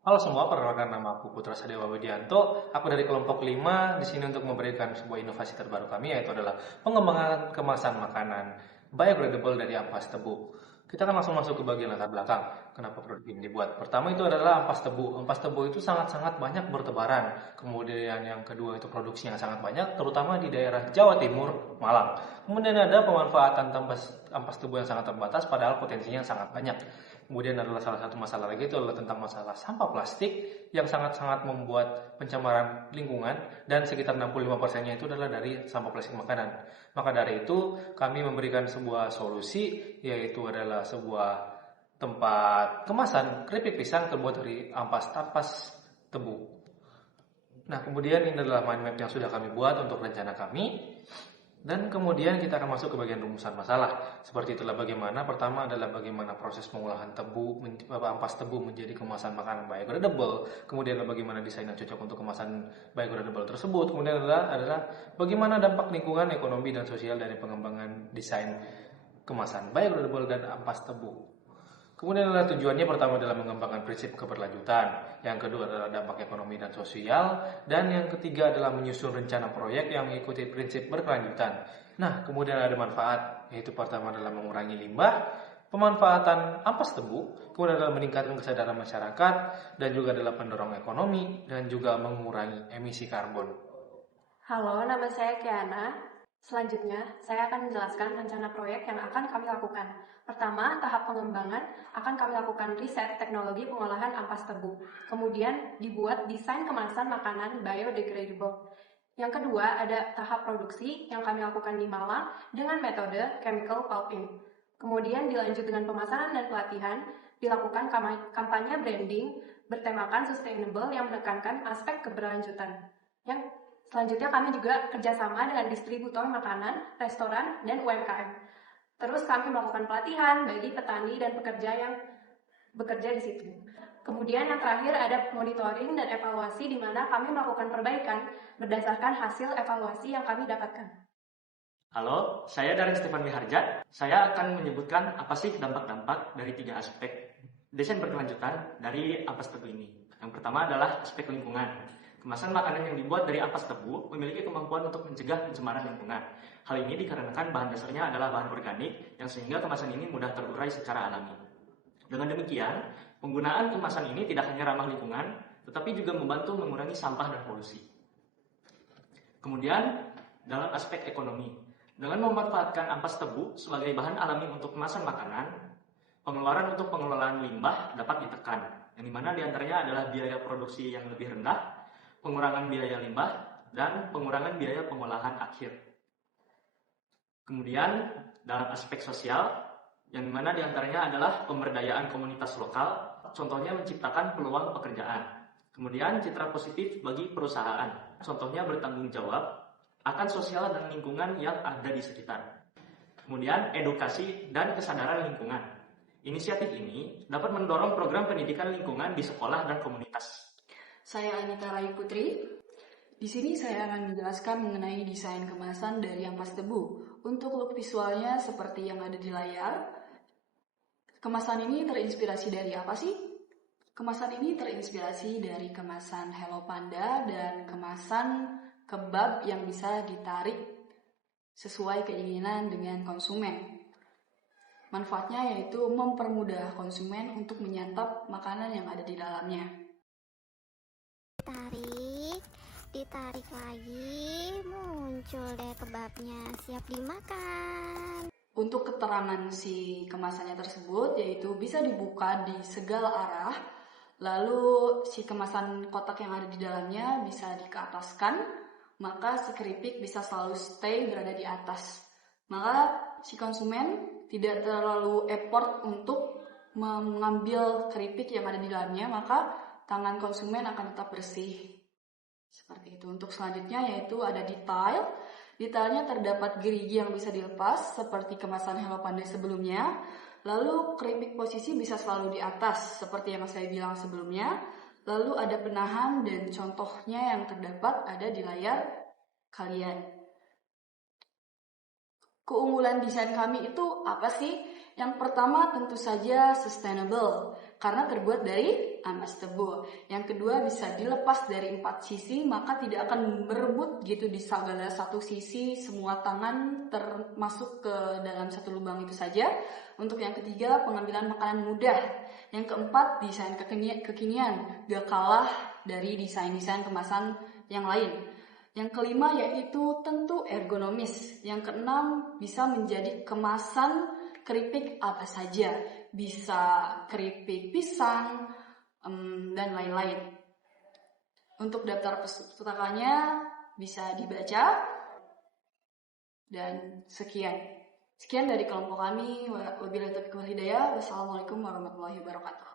Halo semua, perkenalkan nama aku Putra Sadewa Widianto. Aku dari kelompok 5 di sini untuk memberikan sebuah inovasi terbaru kami, yaitu adalah pengembangan kemasan makanan biodegradable dari ampas tebu. Kita akan langsung masuk ke bagian latar belakang. Kenapa produk ini dibuat? Pertama itu adalah ampas tebu. Ampas tebu itu sangat-sangat banyak bertebaran. Kemudian yang kedua itu produksinya sangat banyak, terutama di daerah Jawa Timur, Malang. Kemudian ada pemanfaatan ampas tebu yang sangat terbatas, padahal potensinya sangat banyak. Kemudian adalah salah satu masalah lagi itu adalah tentang masalah sampah plastik yang sangat-sangat membuat pencemaran lingkungan, dan sekitar 65%-nya itu adalah dari sampah plastik makanan. Maka dari itu kami memberikan sebuah solusi, yaitu adalah sebuah tempat kemasan keripik pisang terbuat dari ampas tebu. Nah, kemudian ini adalah mind map yang sudah kami buat untuk rencana kami. Dan kemudian kita akan masuk ke bagian rumusan masalah. Seperti itulah bagaimana. Pertama adalah bagaimana proses pengolahan ampas tebu menjadi kemasan makanan biodegradable. Kemudian adalah bagaimana desain yang cocok untuk kemasan biodegradable tersebut. Kemudian adalah bagaimana dampak lingkungan, ekonomi, dan sosial dari pengembangan desain kemasan biodegradable dan ampas tebu. Kemudian adalah tujuannya pertama adalah mengembangkan prinsip keberlanjutan, yang kedua adalah dampak ekonomi dan sosial, dan yang ketiga adalah menyusun rencana proyek yang mengikuti prinsip berkelanjutan. Nah, kemudian ada manfaat, yaitu pertama adalah mengurangi limbah, pemanfaatan ampas tebu, kemudian adalah meningkatkan kesadaran masyarakat, dan juga adalah pendorong ekonomi, dan juga mengurangi emisi karbon. Halo, nama saya Kiana. Selanjutnya, saya akan menjelaskan rencana proyek yang akan kami lakukan. Pertama, tahap pengembangan akan kami lakukan riset teknologi pengolahan ampas tebu. Kemudian, dibuat desain kemasan makanan biodegradable. Yang kedua, ada tahap produksi yang kami lakukan di Malang dengan metode chemical pulping. Kemudian dilanjut dengan pemasaran dan pelatihan, dilakukan kampanye branding bertemakan sustainable yang menekankan aspek keberlanjutan. Yang selanjutnya kami juga kerjasama dengan distributor makanan, restoran, dan UMKM. Terus kami melakukan pelatihan bagi petani dan pekerja yang bekerja di situ. Kemudian yang terakhir ada monitoring dan evaluasi di mana kami melakukan perbaikan berdasarkan hasil evaluasi yang kami dapatkan. Halo, saya dari Stefan Wiharja. Saya akan menyebutkan apa sih dampak-dampak dari 3 aspek desain berkelanjutan dari ampas tebu ini. Yang pertama adalah aspek lingkungan. Kemasan makanan yang dibuat dari ampas tebu memiliki kemampuan untuk mencegah pencemaran lingkungan. Hal ini dikarenakan bahan dasarnya adalah bahan organik yang sehingga kemasan ini mudah terurai secara alami. Dengan demikian, penggunaan kemasan ini tidak hanya ramah lingkungan, tetapi juga membantu mengurangi sampah dan polusi. Kemudian, dalam aspek ekonomi, dengan memanfaatkan ampas tebu sebagai bahan alami untuk kemasan makanan, pengeluaran untuk pengelolaan limbah dapat ditekan, yang dimana diantaranya adalah biaya produksi yang lebih rendah, pengurangan biaya limbah, dan pengurangan biaya pengolahan akhir. Kemudian, dalam aspek sosial, yang dimana diantaranya adalah pemberdayaan komunitas lokal, contohnya menciptakan peluang pekerjaan. Kemudian, citra positif bagi perusahaan, contohnya bertanggung jawab akan sosial dan lingkungan yang ada di sekitar. Kemudian, edukasi dan kesadaran lingkungan. Inisiatif ini dapat mendorong program pendidikan lingkungan di sekolah dan komunitas. Saya Anita Rayu Putri. Di sini saya akan menjelaskan mengenai desain kemasan dari ampas tebu. Untuk look visualnya seperti yang ada di layar. Kemasan ini terinspirasi dari apa sih? Kemasan ini terinspirasi dari kemasan Hello Panda dan kemasan kebab yang bisa ditarik sesuai keinginan dengan konsumen. Manfaatnya yaitu mempermudah konsumen untuk menyantap makanan yang ada di dalamnya. Ditarik lagi, muncul deh kebabnya, siap dimakan. Untuk keterangan si kemasannya tersebut, yaitu bisa dibuka di segala arah, lalu si kemasan kotak yang ada di dalamnya bisa dikeataskan, maka si keripik bisa selalu stay berada di atas. Maka si konsumen tidak terlalu effort untuk mengambil keripik yang ada di dalamnya, maka tangan konsumen akan tetap bersih. Seperti itu. Untuk selanjutnya yaitu ada detail. Detailnya terdapat gerigi yang bisa dilepas seperti kemasan Hello Panda sebelumnya. Lalu keripik posisi bisa selalu di atas seperti yang saya bilang sebelumnya. Lalu ada penahan dan contohnya yang terdapat ada di layar kalian. Keunggulan desain kami itu apa sih? Yang pertama tentu saja sustainable karena terbuat dari ampas tebu. Yang kedua, bisa dilepas dari 4 sisi, maka tidak akan berebut gitu di segala satu sisi, semua tangan termasuk ke dalam satu lubang itu saja. Untuk yang ketiga, pengambilan makanan mudah. Yang keempat, desain kekinian, gak kalah dari desain-desain kemasan yang lain. Yang kelima yaitu tentu ergonomis. Yang keenam, bisa menjadi kemasan keripik apa saja. Bisa keripik pisang, dan lain-lain. Untuk daftar pustakannya bisa dibaca. Dan sekian. Sekian dari kelompok kami. Wabillahi taufiq wal hidayah. Wassalamualaikum warahmatullahi wabarakatuh.